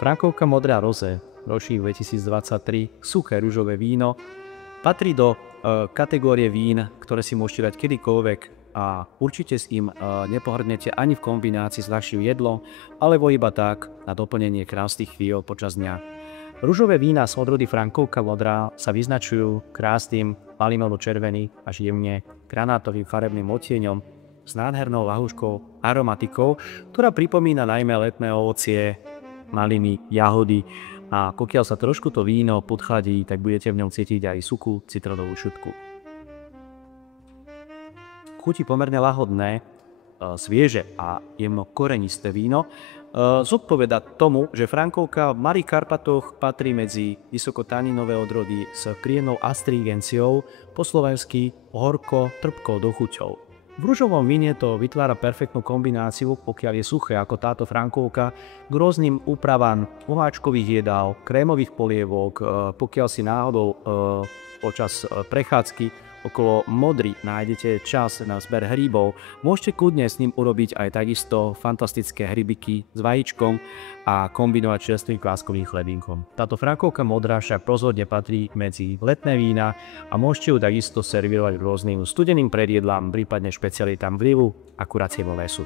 Frankovka Modrá Rosé, ročník 2023, suché ružové víno, patrí do kategórie vín, ktoré si môžete dať kedykoľvek a určite s ním nepohrdnete ani v kombinácii s ľahším jedlom, alebo iba tak na doplnenie krásnych chvíľ počas dňa. Ružové vína z odrody Frankovka Modrá sa vyznačujú krásnym malinovo-červeným až jemne granátovým farebným odtieňom s nádhernou lahúčkou aromatikou, ktorá pripomína najmä letné ovocie, maliny, jahody a pokiaľ sa trošku to víno podchladí, tak budete v ňom cítiť aj suchú citrónovú šutku. Chutí pomerne lahodné, svieže a jemno korenisté víno. Zodpoveda tomu, že Frankovka v Malých Karpatoch patrí medzi vysokotaninové odrody s príjemnou astringenciou, po slovensky horko-trpkou dochuťou. V ružovom víne to vytvára perfektnú kombináciu, pokiaľ je suché ako táto Frankovka, k rôznym úpravám omáčkových jedál, krémových polievok, pokiaľ si náhodou počas prechádzky okolo Modry nájdete čas na zber hríbov, môžete kľudne s ním urobiť aj takisto fantastické hrybiky s vajíčkom a kombinovať čerstvým kváskovým chlebínkom. Táto Frankovka Modrá však rozhodne patrí medzi letné vína a môžete ju takisto servírovať rôznym studeným predjedlám, prípadne špecialitám vlivu a kuracieho mäsu.